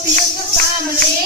your family.